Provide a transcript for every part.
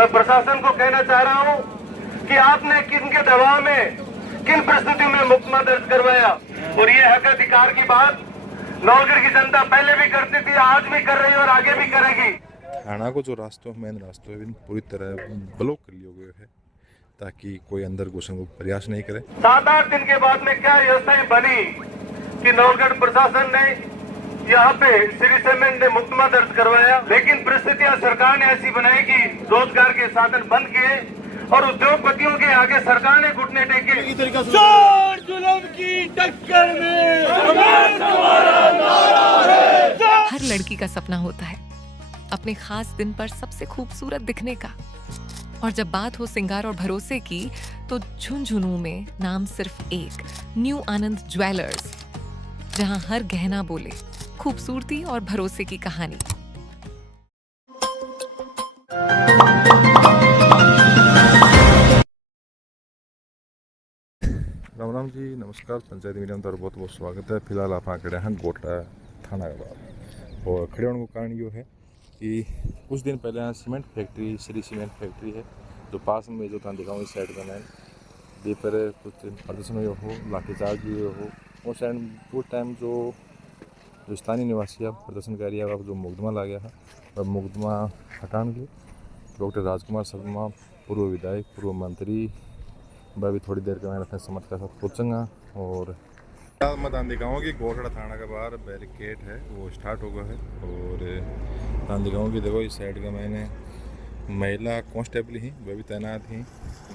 मैं प्रशासन को कहना चाह रहा हूं कि आपने किन के दबाव में, किन परिस्थितियों में मुकदमा दर्ज करवाया। और ये हक अधिकार की बात नौलगढ़ की जनता पहले भी करती थी, आज भी कर रही है और आगे भी करेगी। थाना को जो रास्तों मेन रास्तों है पूरी तरह ब्लॉक कर लिया गया है ताकि कोई अंदर घुसने को प्रयास नहीं करे। 7-8 दिन के बाद में क्या व्यवस्थाएं बनी कि नौलगढ़ प्रशासन ने यहाँ पे श्री सीमेंट ने मुकदमा दर्ज करवाया, लेकिन परिस्थितियां सरकार ने ऐसी बनाई कि रोजगार के साधन बंद किए और उद्योगपतियों के आगे सरकार ने घुटने टेके। चोर जुल्म की टक्कर में हमारा नारा है। हर लड़की का सपना होता है अपने खास दिन पर सबसे खूबसूरत दिखने का, और जब बात हो सिंगार और भरोसे की तो झुंझुनू में नाम सिर्फ एक, न्यू आनंद ज्वेलर्स, जहां हर गहना बोले खूबसूरती और भरोसे की कहानी। राम राम जी, नमस्कार। पंचायत मीडिया में बहुत बहुत स्वागत है। फिलहाल आप खड़े हैं गोटड़ा थाना के बाद, और खड़े होने का कारण ये है कि कुछ दिन पहले यहाँ cement factory, Shri cement factory है जो पास में जो दिखाऊँ इस साइड का मैन ये पर कुछ प्रदर्शन हुए हो, लाठीचार्ज हुए हो, वो साइड वो टाइम जो स्थानीय निवासी है प्रदर्शनकारी है जो मुकदमा ला गया है, वह मुकदमा हटाने के लिए डॉक्टर राजकुमार शर्मा, पूर्व विधायक, पूर्व मंत्री, वह भी थोड़ी देर के मैंने अपने समर्थ के साथ पहुँचूँगा। और मैं दिखाऊँ कि गोटड़ा थाना के बाहर बैरिकेड है वो स्टार्ट हो गया है, और दिखाऊँ कि देखो इस साइड का मैंने महिला कांस्टेबल ही वह भी तैनात ही,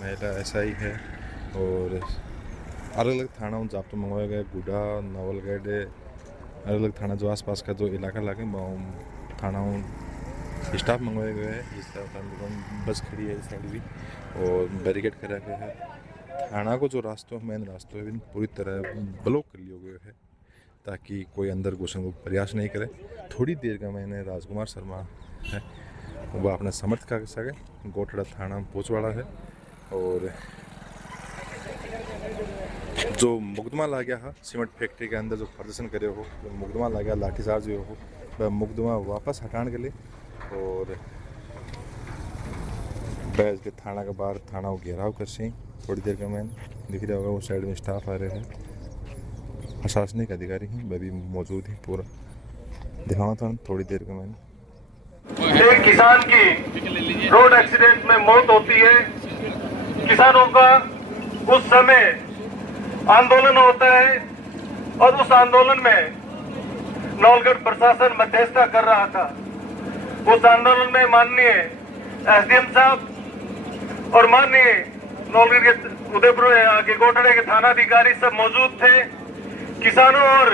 महिला SI है, और अलग अलग थाना उन जाब्ते मंगवाए गए, गुडा, नवलगढ़, अलग अलग थाना जो आसपास का जो इलाका लागे थाना स्टाफ मंगवाए गए हैं। इस तरह बस खड़ी है इस साइड भी, और बैरिकेड करा गया है। थाना को जो रास्तों मेन रास्तों है पूरी तरह ब्लॉक कर लिया गया है ताकि कोई अंदर घुसने को प्रयास नहीं करे। थोड़ी देर का मैंने राजकुमार शर्मा है वह अपने समर्थ कर सके गोटड़ा थाना पहुँच वाला है, और जो मुकदमा ला गया है सीमेंट फैक्ट्री के अंदर जो प्रदर्शन करे हो, जो मुकदमा ला गया लाठीचार्ज हुए हो, वह मुकदमा वापस हटाने के लिए, और बैठ के थाना के बाहर थाना को घेराव कर सी। थोड़ी देर का मैंने दिख रहा होगा वो साइड में स्टाफ आ रहे हैं, प्रशासनिक अधिकारी हैं वह भी मौजूद हैं। पूरा दिखाना था थोड़ी देर का मैंने। एक किसान की रोड एक्सीडेंट में मौत होती है, किसानों का उस समय आंदोलन होता है, और उस आंदोलन में नौलगढ़ प्रशासन मध्यस्थता कर रहा था। उस आंदोलन में माननीय SDM साहब और माननीय नौलगढ़ के उदयपुर के गोटड़े के थानाधिकारी सब मौजूद थे। किसानों और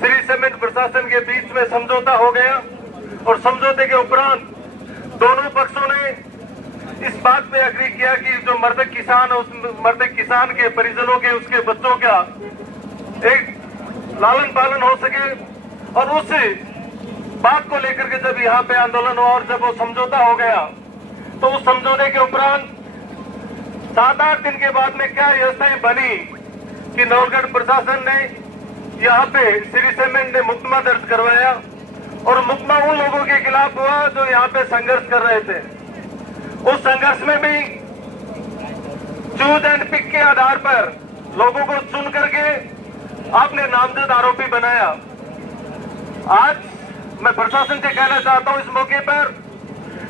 श्री सीमेंट प्रशासन के बीच में समझौता हो गया, और समझौते के उपरांत दोनों पक्षों ने इस बात पे एग्री किया कि जो मृतक किसान है उस मृतक किसान के परिजनों के, उसके बच्चों का एक लालन पालन हो सके। और उस बात को लेकर के जब यहाँ पे आंदोलन हुआ और जब वो समझौता हो गया, तो उस समझौते के उपरांत 7-8 दिन के बाद में क्या व्यवस्थाएं बनी कि नौलगढ़ प्रशासन ने यहाँ पे श्री सीमेंट ने मुकदमा दर्ज करवाया, और मुकदमा उन लोगों के खिलाफ हुआ जो यहाँ पे संघर्ष कर रहे थे। उस संघर्ष में भी चूज एंड पिक के आधार पर लोगों को चुन करके आपने नामजद आरोपी बनाया। आज मैं प्रशासन से कहना चाहता हूं इस मौके पर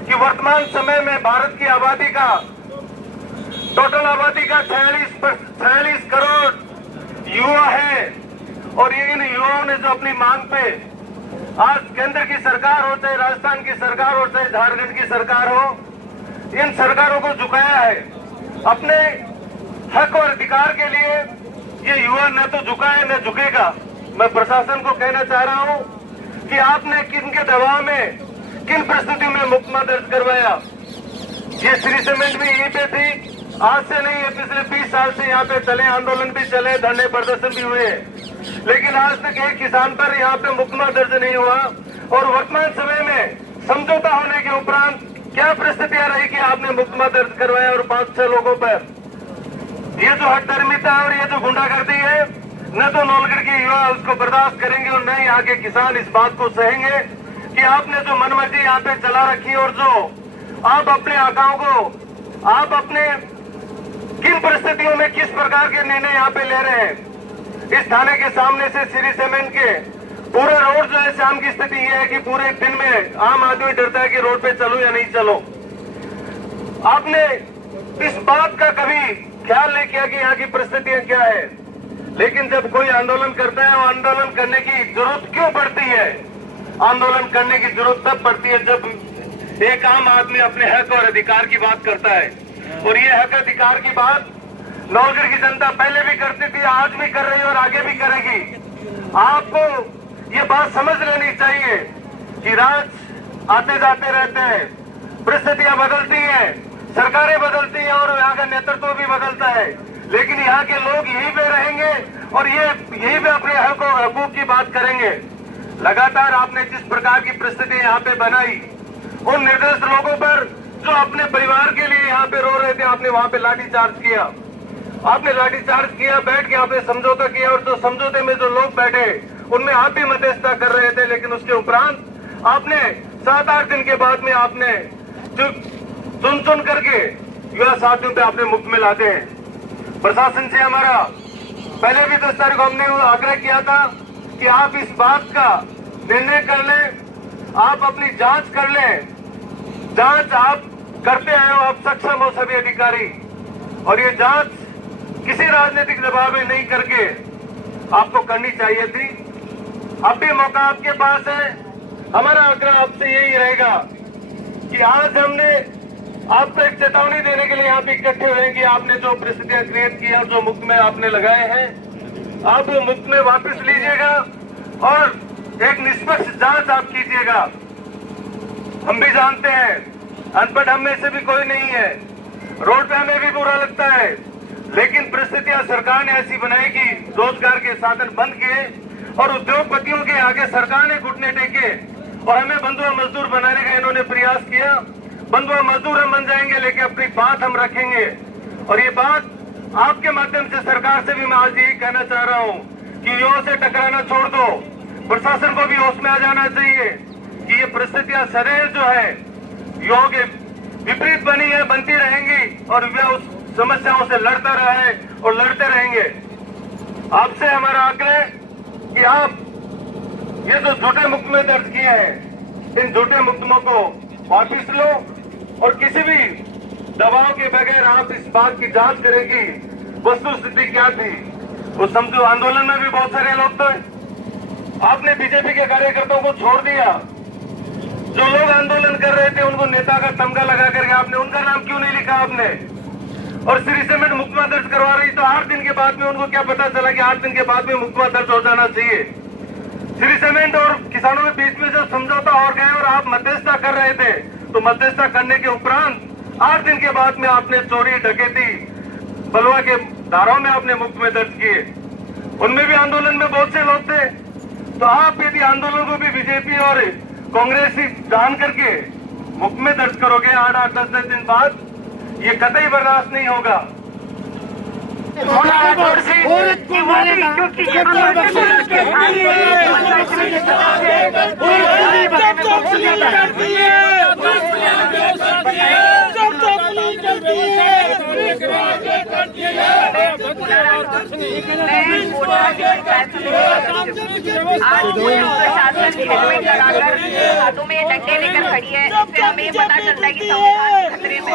कि वर्तमान समय में भारत की आबादी का, टोटल आबादी का 46 करोड़ युवा है, और इन युवाओं ने जो अपनी मांग पे आज केंद्र की सरकार हो, चाहे राजस्थान की सरकार हो, चाहे झारखंड की सरकार हो, इन सरकारों को झुकाया है। अपने हक और अधिकार के लिए ये युवा न तो झुका है न झुकेगा। मैं प्रशासन को कहना चाह रहा हूं कि आपने किन के दबाव में, किन परिस्थितियों में मुकदमा दर्ज करवाया। ये श्री सीमेंट भी यहीं पे थी, आज से नहीं है, पिछले 20 साल से यहाँ पे चले, आंदोलन भी चले, धरने प्रदर्शन भी हुए, लेकिन आज तक एक किसान पर यहाँ पे मुकदमा दर्ज नहीं हुआ। और वर्तमान समय में समझौता होने के उपरांत क्या परिस्थितियां रही कि आपने मुकदमा दर्ज करवाया, और 5-6 लोगों पर। ये जो हठधर्मिता और ये जो गुंडागर्दी है, न तो नौलगढ़ के युवा उसको बर्दाश्त करेंगे, और न ही आगे किसान इस बात को सहेंगे कि आपने जो मनमर्जी यहाँ पे चला रखी, और जो आप अपने आकाओं को, आप अपने किन परिस्थितियों में किस प्रकार के निर्णय यहाँ पे ले रहे हैं। इस थाने के सामने से श्री सीमेंट के पूरे रोड जो है, शाम की स्थिति यह है कि पूरे दिन में आम आदमी डरता है कि रोड पे चलो या नहीं चलो। आपने इस बात का कभी ख्याल नहीं किया कि यहाँ की परिस्थितियां क्या है। लेकिन जब कोई आंदोलन करता है, और आंदोलन करने की जरूरत क्यों पड़ती है? आंदोलन करने की जरूरत तब पड़ती है जब एक आम आदमी अपने हक और अधिकार की बात करता है। और ये हक अधिकार की बात नौगढ़ की जनता पहले भी करती थी, आज भी कर रही है और आगे भी करेगी। आपको ये बात समझ लेनी चाहिए कि राज आते जाते रहते हैं, परिस्थितियां बदलती हैं, सरकारें बदलती हैं और यहाँ का नेतृत्व भी बदलता है। लेकिन यहाँ के लोग यहीं पे रहेंगे और यहीं पे अपने हक और हकूक की बात करेंगे। लगातार आपने जिस प्रकार की परिस्थिति यहाँ पे बनाई, उन निर्दोष लोगों पर जो अपने परिवार के लिए यहाँ पे रो रहे थे, आपने वहां पे लाठीचार्ज किया। आपने लाठीचार्ज किया, बैठ के आपने समझौता किया, और जो समझौते में जो लोग बैठे उनमें आप भी मध्यस्थता कर रहे थे। लेकिन उसके उपरांत आपने 7-8 दिन के बाद में आपने जो चुन करके युवा साथियों पे आपने मुफ्त में लाते हैं। प्रशासन से हमारा पहले भी 10 तारीख को हमने आग्रह किया था कि आप इस बात का निर्णय कर लें, आप अपनी जांच कर लें। जांच आप करते आए हो, आप सक्षम हो सभी अधिकारी, और ये जांच किसी राजनीतिक दबाव में नहीं करके आपको करनी चाहिए थी। अब भी मौका आपके पास है। हमारा आग्रह आपसे यही रहेगा कि आज हमने आपको एक चेतावनी देने के लिए यहाँ पे इकट्ठे हुए कि आपने जो परिस्थितियां क्रिएट की हैं, जो मुफ्त में आपने लगाए हैं, आप वो मुफ्त में वापस लीजिएगा और एक निष्पक्ष जांच आप कीजिएगा। हम भी जानते हैं, अनपढ़ हम में से भी कोई नहीं है, रोड पे हमें भी बुरा लगता है, लेकिन परिस्थितियां सरकार ने ऐसी बनाई कि रोजगार के साधन बंद किए और उद्योगपतियों के आगे सरकार ने घुटने टेके और हमें बंधुआ मजदूर बनाने का इन्होंने प्रयास किया। बंधुआ मजदूर हम बन जाएंगे, लेकिन अपनी बात हम रखेंगे। और ये बात आपके माध्यम से सरकार से भी मैं आज यही कहना चाह रहा हूँ कि युवाओं से टकराना छोड़ दो। प्रशासन को भी होश में आ जाना चाहिए कि ये परिस्थितियां सदैव जो है युवाओं के विपरीत बनी है, बनती रहेंगी और वे उस समस्याओं से लड़ता रहा है और लड़ते रहेंगे। आपसे हमारा आग्रह कि आप ये जो झूठे मुकदमे दर्ज किए हैं, इन झूठे मुकदमों को वापिस लो और किसी भी दबाव के बगैर आप इस बात की जांच करें कि वस्तुस्थिति क्या थी। वो समझो आंदोलन में भी बहुत सारे लोग थे, आपने बीजेपी के कार्यकर्ताओं को छोड़ दिया। जो लोग आंदोलन कर रहे थे उनको नेता का तमगा लगा करके आपने उनका नाम क्यों नहीं लिखा आपने? और श्री सीमेंट मुकदमा दर्ज करवा रही तो 8 दिन के बाद में उनको क्या पता चला कि 8 दिन के बाद में मुकदमा दर्ज हो जाना चाहिए? श्री सीमेंट और किसानों के बीच में जो समझौता हो गया और आप मध्यस्थता कर रहे थे, तो मध्यस्थता करने के उपरांत 8 दिन के बाद में आपने चोरी डकैती बलवा के धाराओं में आपने मुकदमे दर्ज किए। उनमें भी आंदोलन में बहुत से लोग थे। तो आप यदि आंदोलन को भी बीजेपी और कांग्रेस ही जान करके मुकदमे दर्ज करोगे 8-10 दिन बाद, ये कतई बर्दाश्त नहीं होगा। औरत को मारेगा, प्रशासन हेलमेट लगाकर हाथों में डंडे लेकर खड़ी है, इससे हमें पता चलता है कि संविधान खतरे में।